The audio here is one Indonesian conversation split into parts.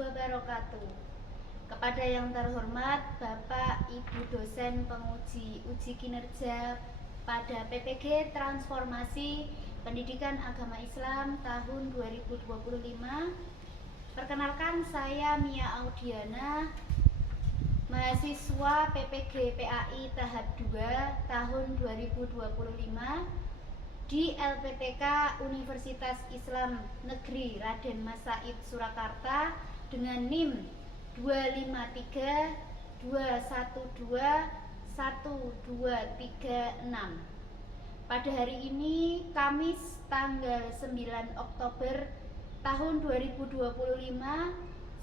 wabarakatuh. Kepada yang terhormat Bapak Ibu dosen penguji uji kinerja pada PPG Transformasi Pendidikan Agama Islam tahun 2025. Perkenalkan, saya Mia Audiana, mahasiswa PPG PAI tahap 2 tahun 2025 di LPTK Universitas Islam Negeri Raden Mas Said Surakarta dengan NIM 253212136. Pada hari ini Kamis tanggal 9 Oktober tahun 2025,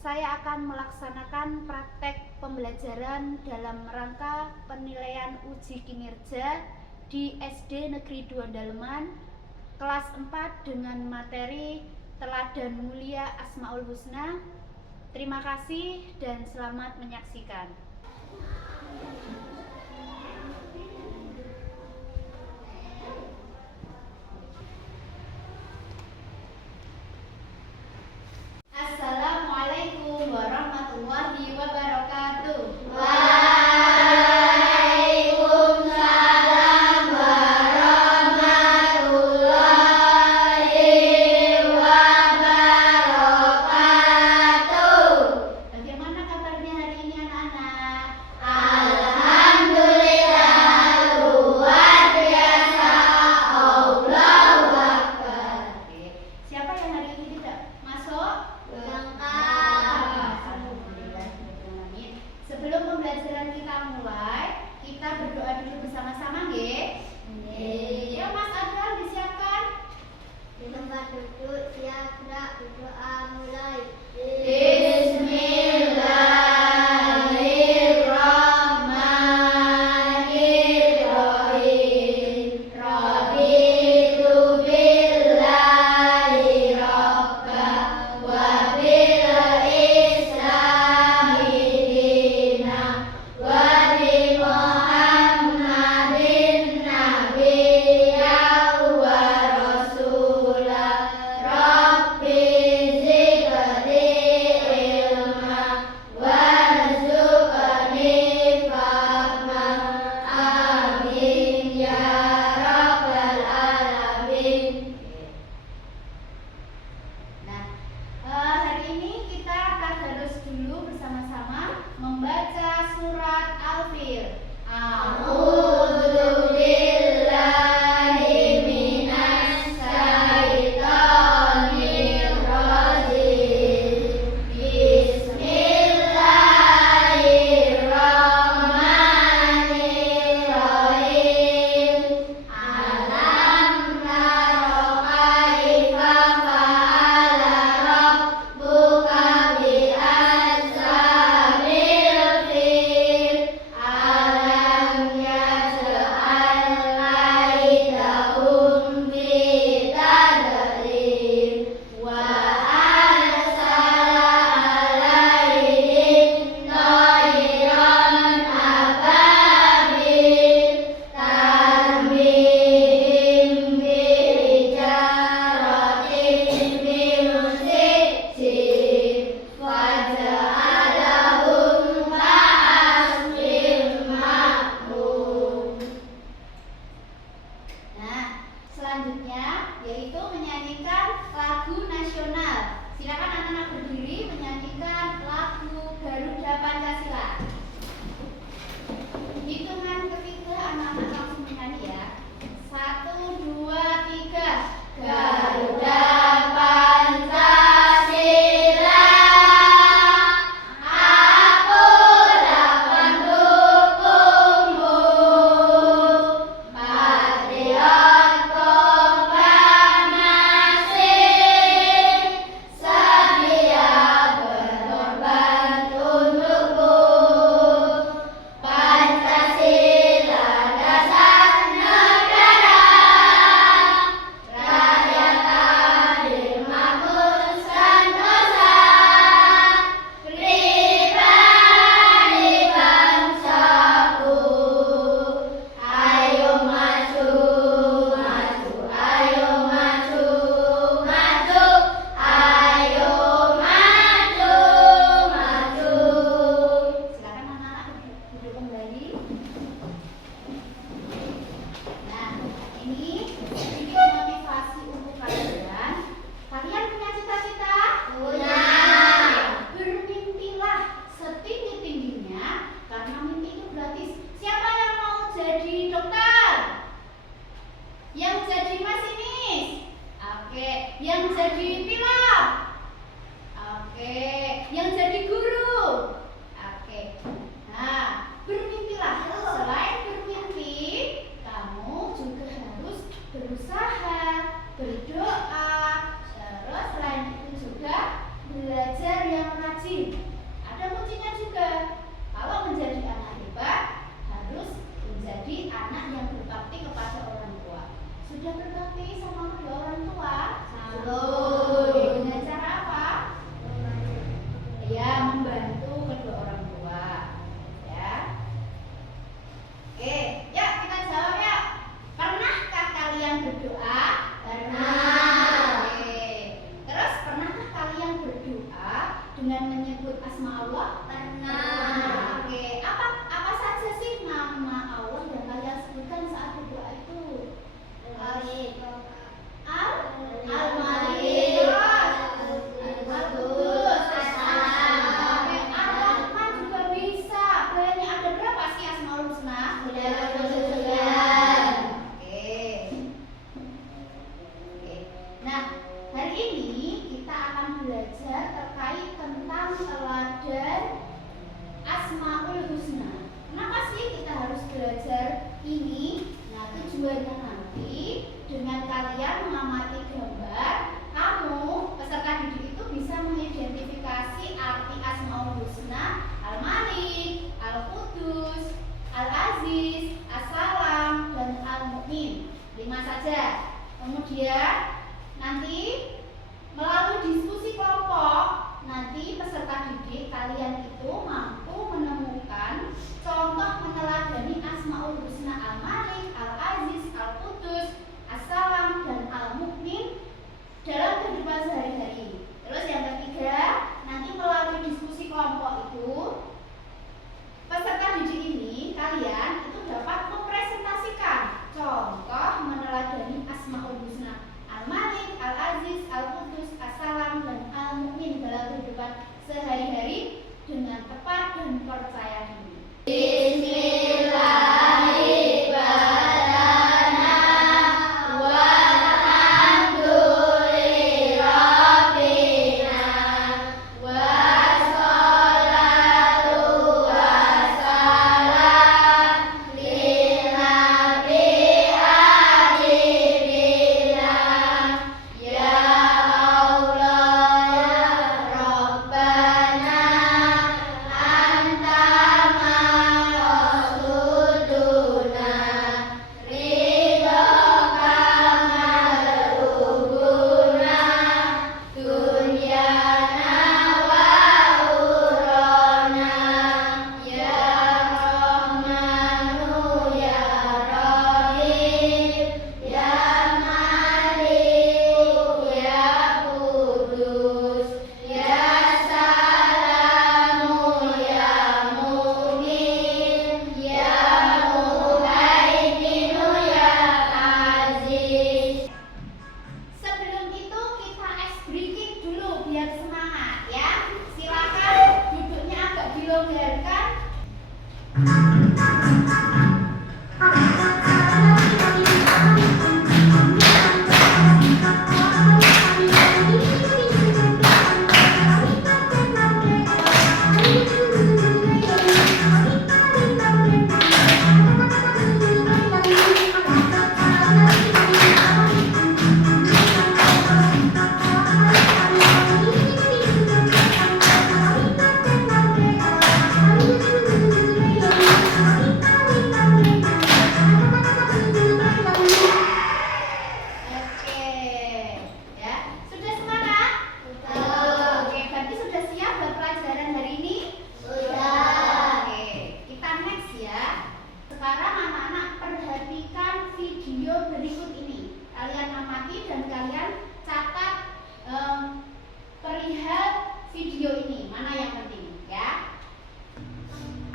saya akan melaksanakan praktek pembelajaran dalam rangka penilaian uji kinerja di SD Negeri 2 Daleman kelas 4 dengan materi Teladan Mulia Asmaul Husna. Terima kasih dan selamat menyaksikan. Assalamualaikum warahmatullahi wabarakatuh. Waalaikumsalam warahmatullahi wabarakatuh. Bagaimana kabarnya hari ini anak-anak? jadi dokter, yang jadi masinis, oke, yang jadi pilot, oke, yang jadi guru, oke. Nah, bermimpilah. Selain bermimpi, kamu juga harus berusaha, berdoa, terus selain itu juga belajar yang rajin. Ada kuncinya juga. Kalau menjadi anak hebat, harus menjadi anak yang berbakti kepada orang tua. Sudah berbakti sama kedua orang tua? Belum. Dengan cara apa? Ya, membantu kedua orang tua. Ya. Oke, yuk kita jawab ya. Pernahkah kalian berdoa? Pernah. Oke. Terus pernahkah kalian berdoa dengan menyebut asma Allah? Pernah. Oke. Apa saja sih nama Allah yang kalian sebutkan saat berdoa itu? Al-Malik, Al-Malik, Al-Qudus, As-Salam. Ar-Rahman juga bisa. Banyak, ada berapa sih Asmaul Husna? 99. Oke. Nah, hari ini kita akan belajar terkait tentang teladan Asmaul Husna. Kenapa sih kita harus belajar ini? Nah, tujuannya nanti dengan kalian mengamati gambar, kamu peserta didik itu bisa mengidentifikasi arti Asmaul Husna, Al-Malik, Al-Qudus, Al-Aziz, As-Salam, dan Al-Mu'min. 5 saja. Kemudian nanti melalui diskusi kelompok, nanti peserta didik kalian itu mampu menemukan contoh meneladani Asmaul Husna Al-Malik, Al-Aziz, Al-Qudus, As-Salam, dan Al-Mu'min dalam kehidupan sehari-hari. Terus yang ketiga, nanti melalui diskusi kelompok itu peserta didik ini kalian itu dapat mempresentasikan contoh meneladani Asmaul Husna Al-Malik, Al-Aziz, Al-Qudus, As-Salam, dan Al-Mu'min dalam kehidupan sehari-hari dengan tepat dan percaya diri.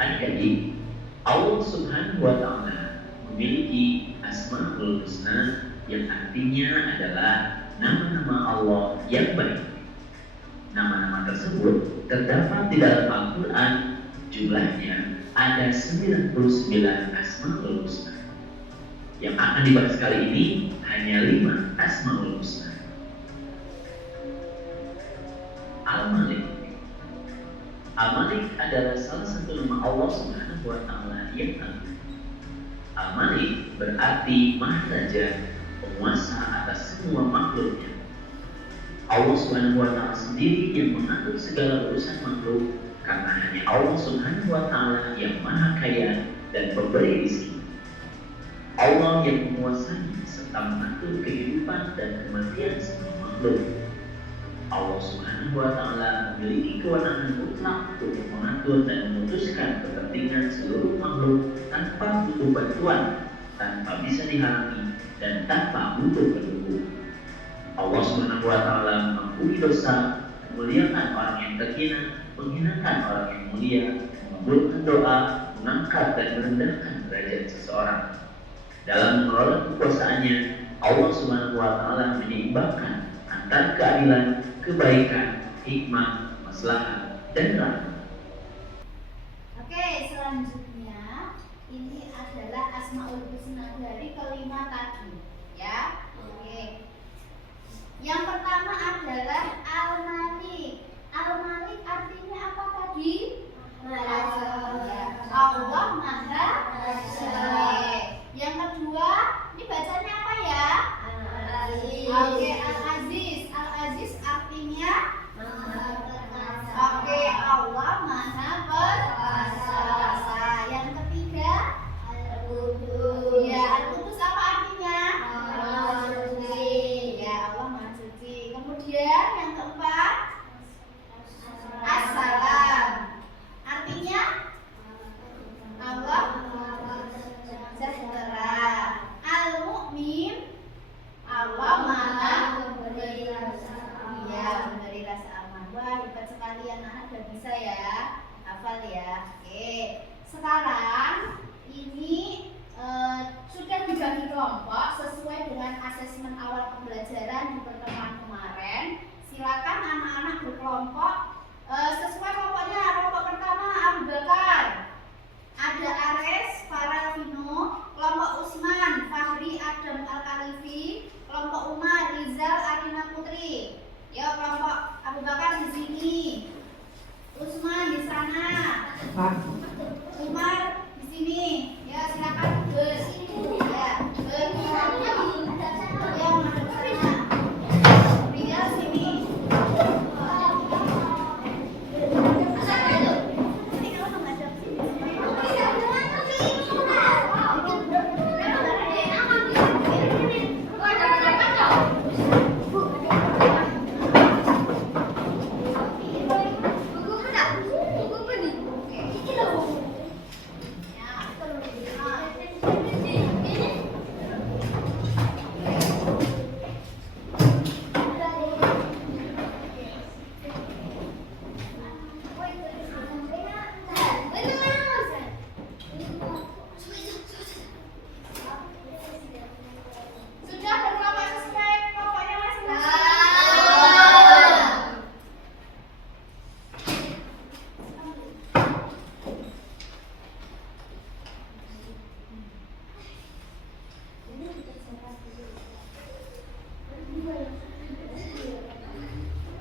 Adik-adik, Allah Subhanahu wa Ta'ala memiliki Asmaul Husna yang artinya adalah nama-nama Allah yang baik. Nama-nama tersebut terdapat di dalam Al-Quran, jumlahnya ada 99 Asmaul Husna. Yang akan dibahas kali ini hanya 5 Asmaul Husna. Al-Malik. Al-Malik adalah salah satu nama Allah Subhanahu wa Ta'ala yang agung. Al-Malik berarti Maharaja, penguasa atas semua makhluknya. Allah Subhanahu wa Ta'ala sendiri yang mengatur segala urusan makhluk, karena hanya Allah Subhanahu wa Ta'ala yang Maha Kaya dan pemberi rezeki. Allah yang menguasai serta mengatur kehidupan dan kematian semua makhluk. Allah Subhanahu wa Ta'ala memiliki kewenangan mutlak untuk mengatur dan memutuskan kepentingan seluruh makhluk tanpa butuh bantuan, tanpa bisa dihalangi, dan tanpa butuh pendukung. Allah Subhanahu wa Ta'ala mengampuni dosa, memuliakan orang yang terhina, menghinakan orang yang mulia, mengabulkan doa, mengangkat dan merendahkan derajat seseorang. Dalam mengelola kekuasaannya, Allah Subhanahu wa Ta'ala menyeimbangkan antara keadilan, kebaikan, hikmah, maslahat, dan rahmat. Oke, selanjutnya ini adalah Asmaul Husna dari kelima tadi, ya. Oke. Yang pertama adalah Al-Malik. Al-Malik artinya apa tadi? Raja. Allah Maha Raja. Yang kedua, ini bacanya apa ya? Al-Aziz. Oke, Al-Aziz. Al-Aziz artinya oke, Allah Maha Perkasa. Yang ketiga, Al-Qudus. Ya, Al-Qudus apa artinya? Allah suci. Ya, Allah Maha Suci. Kemudian yang keempat, As-Salam. Artinya Allah sejahtera. Al-Mu'min, Allah Maha memberi rasa aman. Ya, memberi rasa aman. Wah, hebat sekali anak-anak, udah bisa ya, hafal ya. Oke, sekarang ini sudah dibagi kelompok sesuai dengan asesmen awal pembelajaran di pertemuan kemarin. Silakan anak-anak berkelompok sesuai kelompoknya. Kelompok pertama Abu Bakar, ada Ares, Farel, Vino. Kelompok Usman, Fahri, Adam, Al-Khalifi. Kelompok Umar, Rizal, Arina Putri. Ya, kelompok Abu Bakar di sini, Usman di sana, Umar di sini. Ya, silakan bersini. Ya, bersini. Ya, madep sana. Rizal sini. Sudah berkelompok sesuai kelompoknya masing-masing.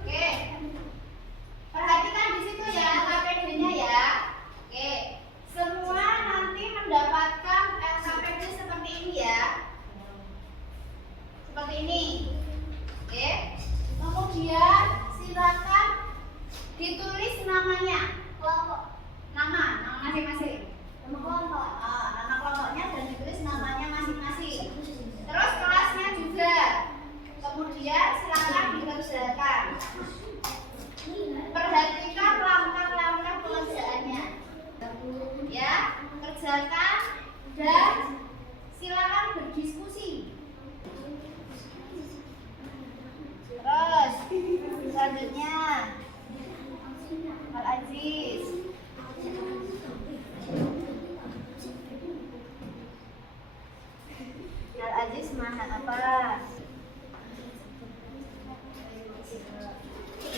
Oke, perhatikan di situ ya KPD-nya ya. Oke, semua nanti mendapatkan KPD seperti ini ya, seperti ini. Oke, kemudian silakan ditulis namanya, nama masing-masing. Nama kelompoknya dan ditulis namanya masing-masing. Terus kelasnya juga. Kemudian silakan dikerjakan. Perhatikan langkah-langkah pengerjaannya. Ya, kerjakan dan silakan berdiskusi. Terus selanjutnya Al-Aziz. Al-Aziz Maha apa?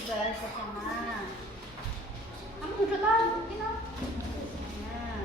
Bahas bersama. Kamu duduk lah, gitu. Nah.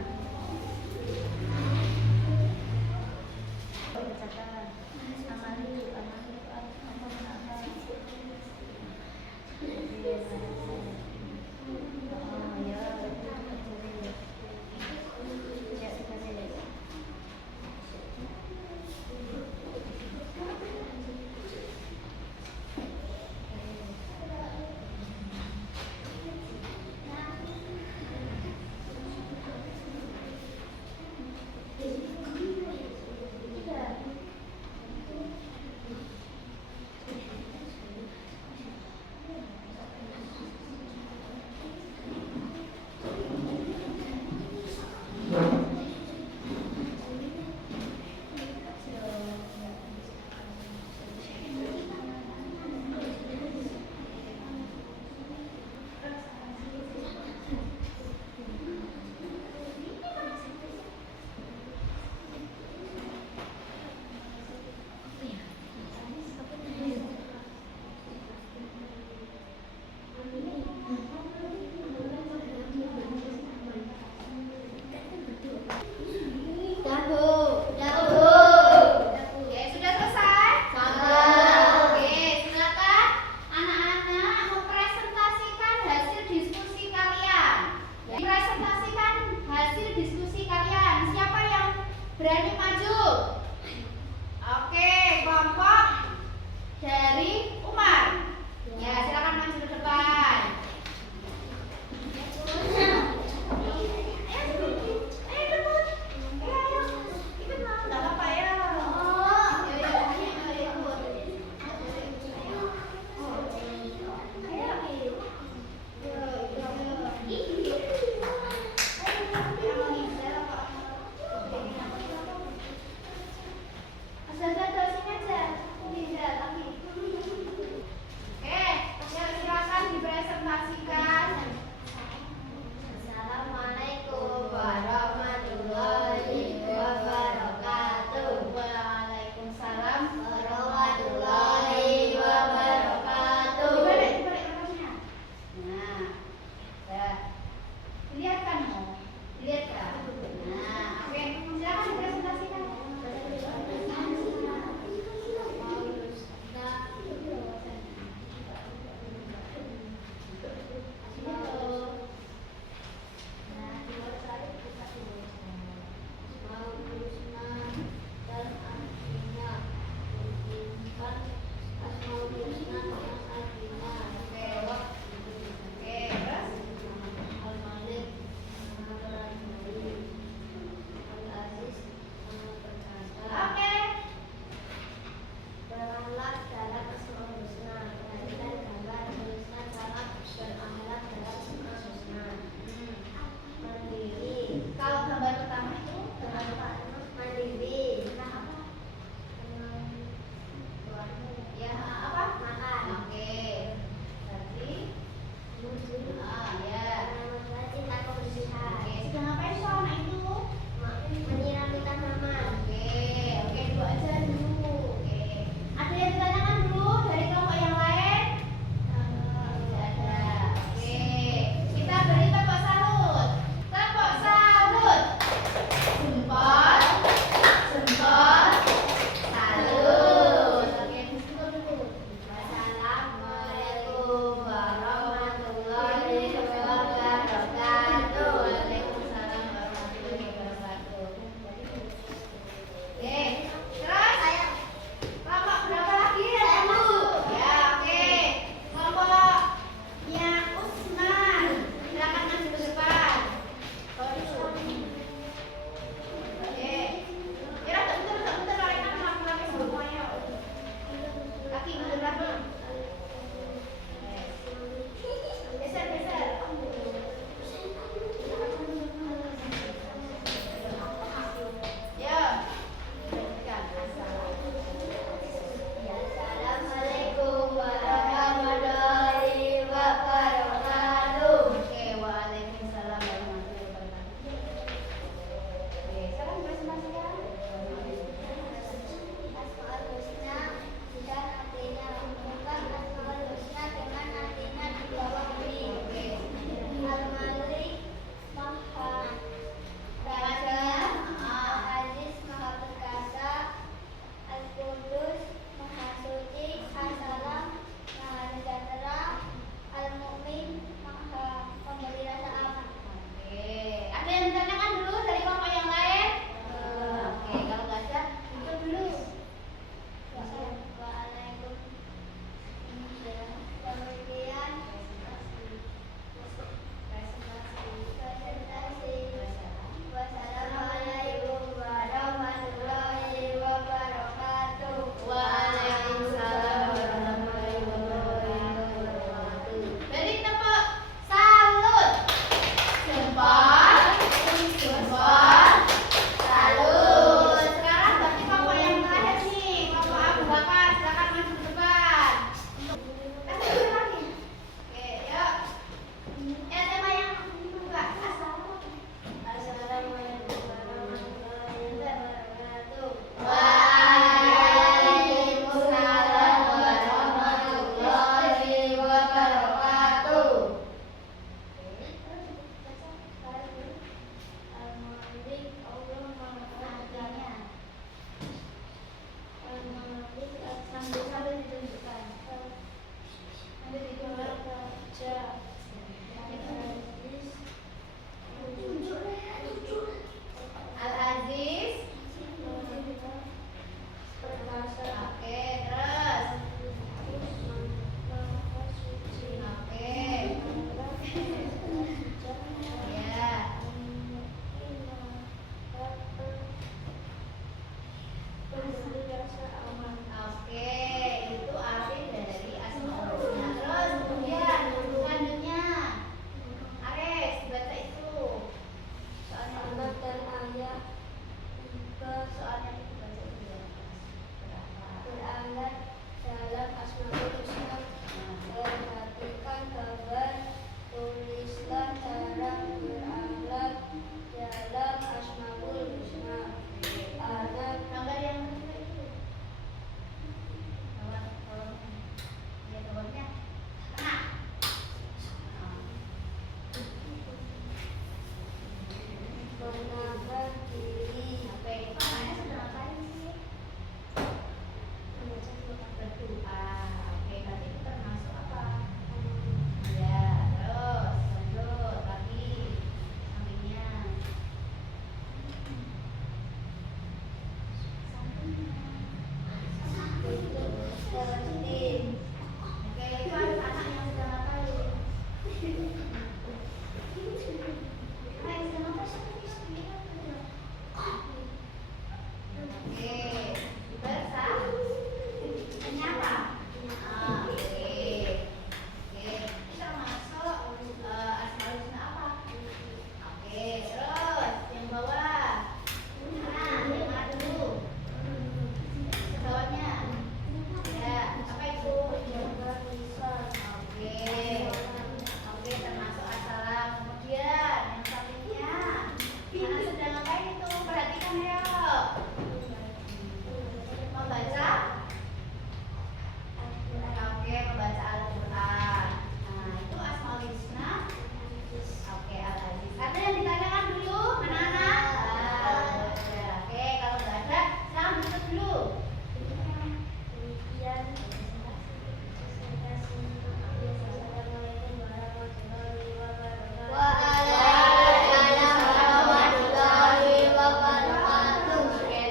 Oke, sudah selesai? Oke, silakan anak-anak mempresentasikan hasil diskusi kalian. Presentasikan hasil diskusi kalian. Siapa yang berani maju? Oke, kelompok dari Umar. Ya, silakan maju ke depan. Ayo, debut. Ayo. soalnya dibaca dulu ya. Berapa? Beralat dalam Asmaul Husna. Perhatikan gambar, tulislah cara beralat dalam Asmaul Husna. Anak Gambar yang kedua itu. Kolomnya. Ya, kolomnya. Tengah. menahan diri. Oke, itu anaknya sedang ngapain sih? Berdoa. Oke, berarti itu termasuk apa? Ya, terus lanjut lagi sampingnya. Tertib. Oke, itu anak yang sedang ngapain? Oke, bersah. Menyapa. Oke. Oke, ini termasuk Asmaul Husna apa? Oke, terus yang bawah. Nah, yang mana dulu? Bawahnya. Ya, apa itu? Oke. Oke, termasuk assalam. Kemudian yang sampingnya. Anak sedang ngapain itu? Perhatikan ya. Membaca. Oke, membaca Al-Quran. Nah, itu Asmaul Husna. Oke, Al-Aziz. Ada yang ditanyakan dulu, anak-anak? Oke, kalau nggak ada, sekarang duduk dulu. Demikian presentasi. Assalamualaikum warahmatullahi wabarakatuh. Waalaikumsalam warahmatullahi wabarakatuh. Oke,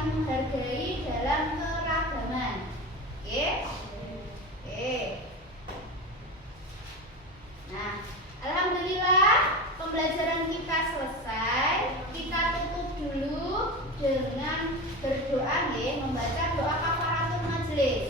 saling menghargai dalam keragaman. Oke? Oke. Nah, alhamdulillah pembelajaran kita selesai. Kita tutup dulu dengan berdoa nggih, membaca doa kafaratul majelis.